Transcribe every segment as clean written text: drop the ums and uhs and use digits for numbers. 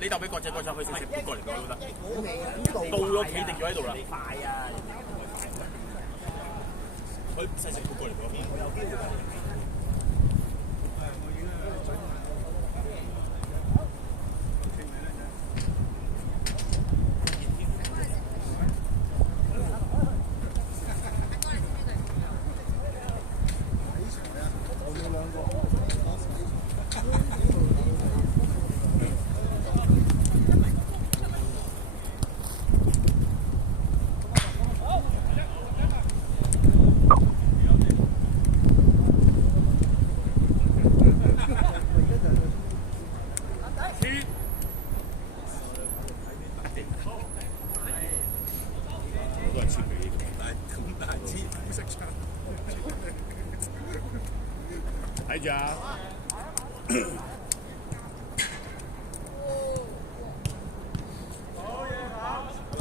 你鬥俾國際上去食搬過嚟講都得。到咗企定咗喺度啦。快啊！佢細食搬過嚟嗰邊。睇住啊！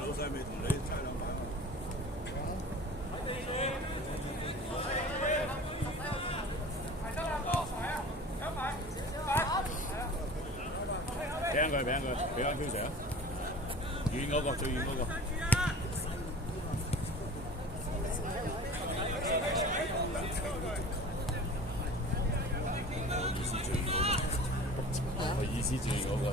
老細未同你差兩萬。俾翻 Q Sir 啊！遠嗰個最遠嗰個。我意思最嗰個。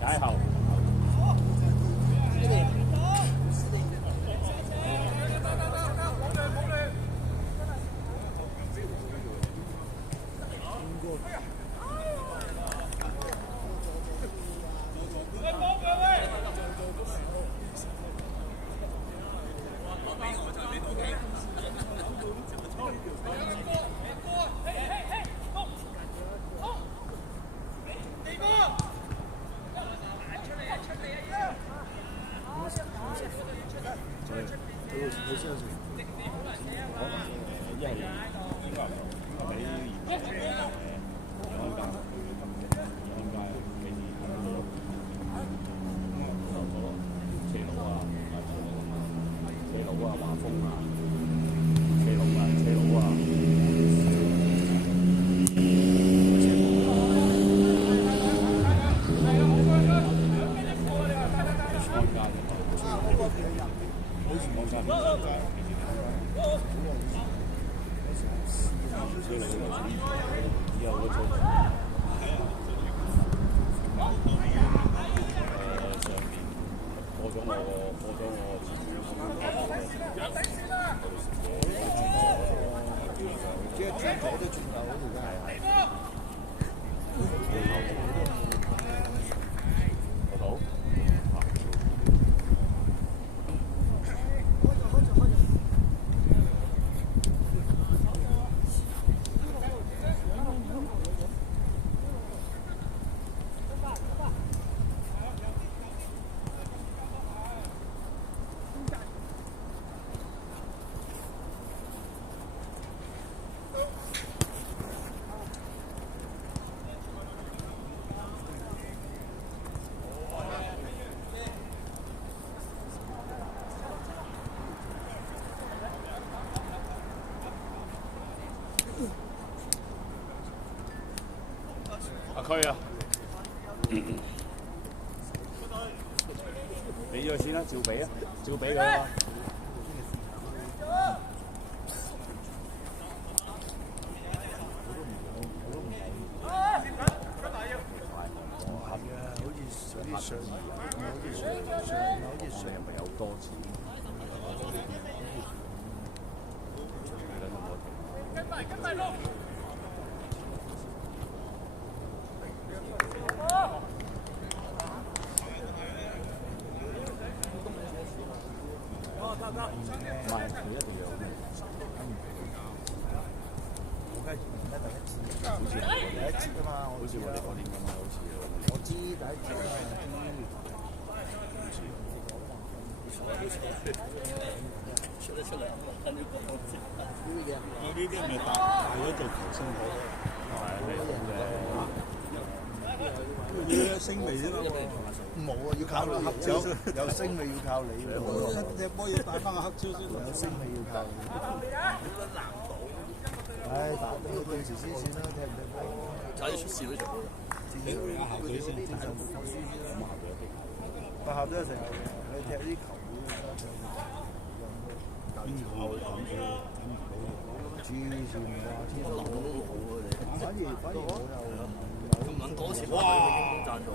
解後。區啊！俾咗佢先啦，照俾啊，照俾佢啊！出得出嚟，跟住講先。呢啲咪大咗做球星好。係你好嘅。要聲味啫嘛。冇啊，要靠你黑超，有聲味要靠你。踢波要帶翻個黑超先，有聲味要靠你。唉，打到到時先算啦，踢唔踢波？睇出事都做到。你有校隊先，學校都有成日去踢啲球會，邊個我諗唔到？主要係天都冇反而我又咁撚多錢，哇！贊助，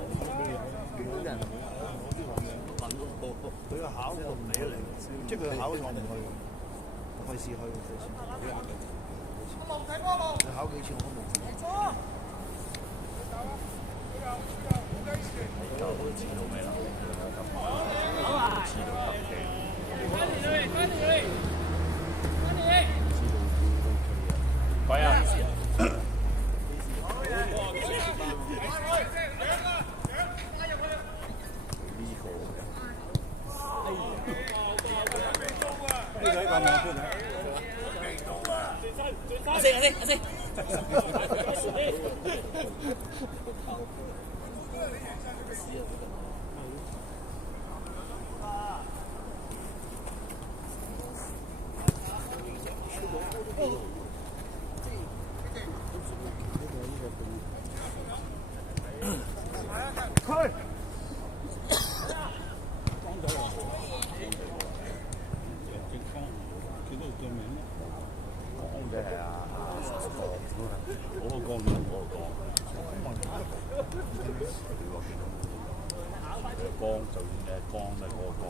佢個考我唔理嚟，即係佢考我唔去，費事去。佢考幾次我都冇。就知道咩啦？知道特技。鬼啊！呢個咁樣出嚟。阿四。光就光咪嗰個光，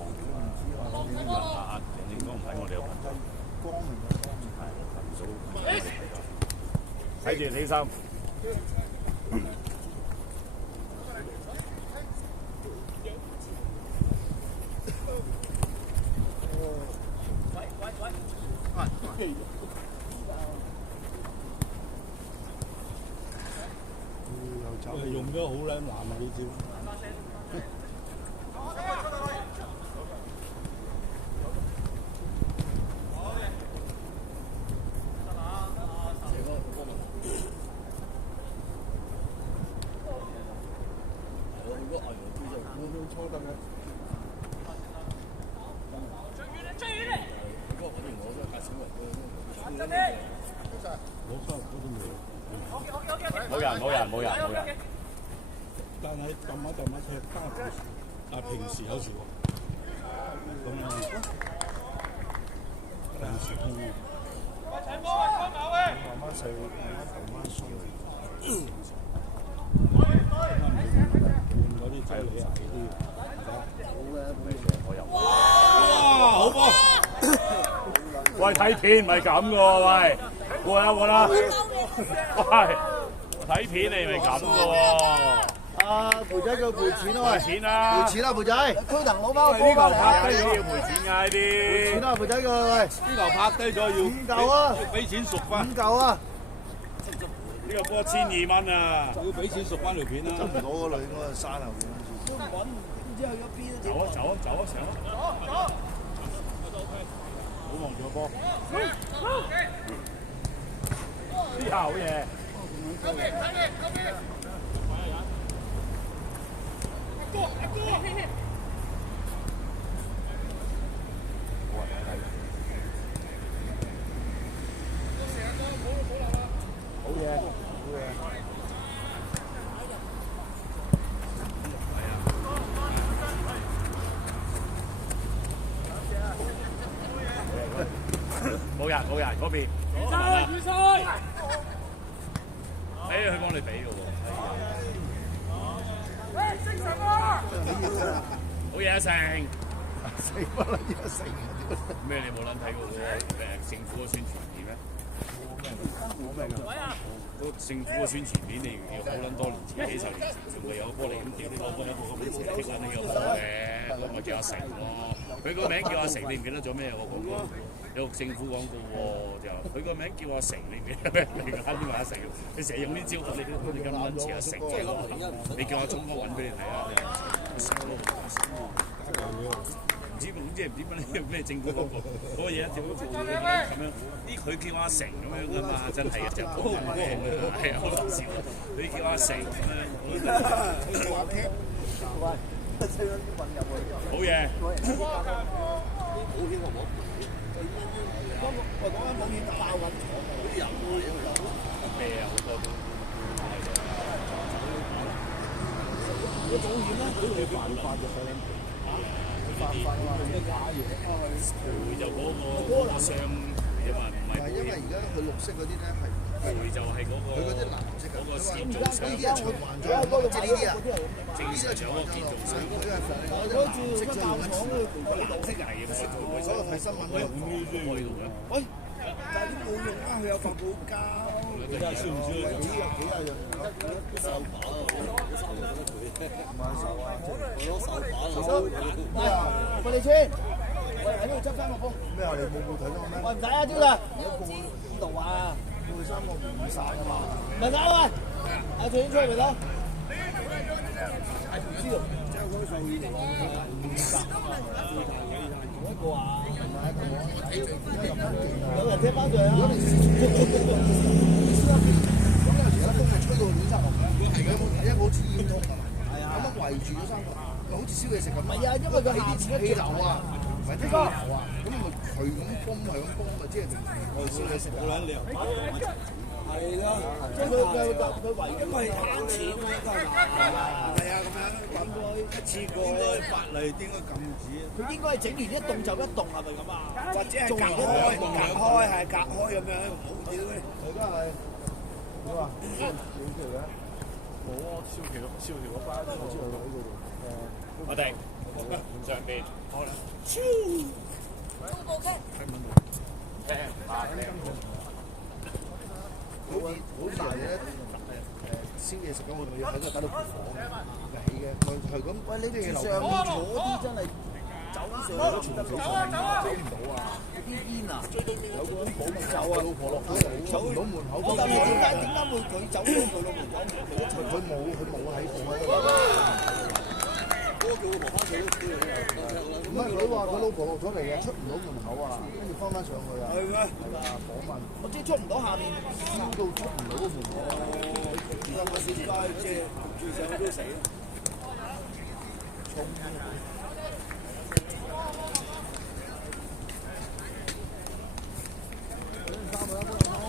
應該唔喺我哋個頻道。光明睇住起身。用咗好撚難啊！呢招。冇人。但係揼下踢翻，但係平時有時喎，咁啊，平時空啊。慢慢細，慢慢衰。嗰啲仔女啊，嗰啲哇！好波！喂，睇片唔係咁嘅喎，喂，過啦！喂，睇片你咪咁嘅喎。阿培仔叫賠錢啊！賠錢啦！賠錢啦，培仔！推藤攞翻個呢球拍低咗要賠錢㗎呢啲。賠錢啦，培仔個喂！呢球拍低咗要5嚿啊！要俾錢贖翻。5嚿啊！呢個波1200蚊啊！要俾錢贖翻條片啦。執唔到嗰類應該係山後邊。都唔揾，唔知去咗邊啊！走啊！成啊！好望住個波。呢下好嘢。冇人嗰邊。雨曬！佢幫你俾嘅喎。精神啊！好嘢成。死不撚嘢成。咩？你冇撚睇過政府嘅宣傳片咩？冇咩㗎？個政府嘅宣傳片你要好撚多年前，幾十年前仲會有個波嚟咁屌你攞波一個咁樣踢撚你個波嘅，咁咪叫阿成咯。佢個名叫阿成，你唔記得咗咩？我講過。有政府廣告喎，就佢個名叫阿成，你唔記得咩？你啱啲話阿成，你成日用呢招，你咁撚似阿成啫。你叫阿聰哥揾俾你睇下。知唔知點樣咩政府嗰個嘢一條咁樣，佢叫阿成咁樣噶嘛，真係就好係啊，好搞笑啊！佢叫阿成咁樣，好嘢。保險好唔好？我講緊保險爆緊廠嗰啲人咩啊？好多都個保險咧，佢犯法就使撚犯法啊嘛！咩假嘢？賠就嗰個雙賠啊嘛，唔係因為而家佢綠色嗰啲咧係賠就係嗰個佢嗰啲藍色嗰個線呢造商，啲係循環咗，即係呢啲啊，正常有個建造商，佢係防嗰啲藍色即係綠色係啊，所以睇新聞都有講開到嘅。喂，但係啲冇用啊，佢有發泡膠，你睇下燒唔燒得幾廿樣手把啊，唔係手啊，攞手把啊，喂你先，喂喺呢度執翻個波。咩啊？你冇睇到咩？喂唔使啊，招啦。而家過邊度啊？過3個唔曬啊嘛。唔係啊喂，阿徐英出嚟未得？知道。即係嗰個數字嚟講，同一個啊。唔係同我有人踢翻佢啊！咁有時有風係吹到亂曬龍嘅。你有冇睇啊？好似煙通啊！係啊。咁樣圍住咗3個，好似燒嘢食咁。唔係啊，因為佢下次氣流啊。唔係啲氣流啊，咁咪佢咁泵係咁泵，咪即係我燒嘢食冇撚理由擺埋一齊。係啦，即係佢圍，因為慳錢啊，應該係嘛？係啊，咁樣應該一次過。應該法例應該禁止。佢應該係整完一棟就一棟係咪咁啊？或者係隔開係隔開咁樣，好啲咧。而家係點啊？燒條嘅？冇啊，燒條嗰班我知道喺嗰度。我哋上邊好啦。超好大嘅燒嘢食咁，我哋喺度打到火起嘅，係咁。喂，你哋上面嗰啲真係走上去全部死晒，追唔到啊！啲煙啊，有個人保密走啊，老婆落咗嚟，走唔到門口。但係點解會佢走到佢老婆走？佢冇喺度啊！嗰個叫老婆翻去唔係佢話佢老婆落咗嚟嘅，出唔到門口啊，跟住翻上去啊。係咩？係啊，訪問。我知出唔到下面，燒到出唔到門口啊！而家個小街即係住上去都死。衝！3個啦，幫我。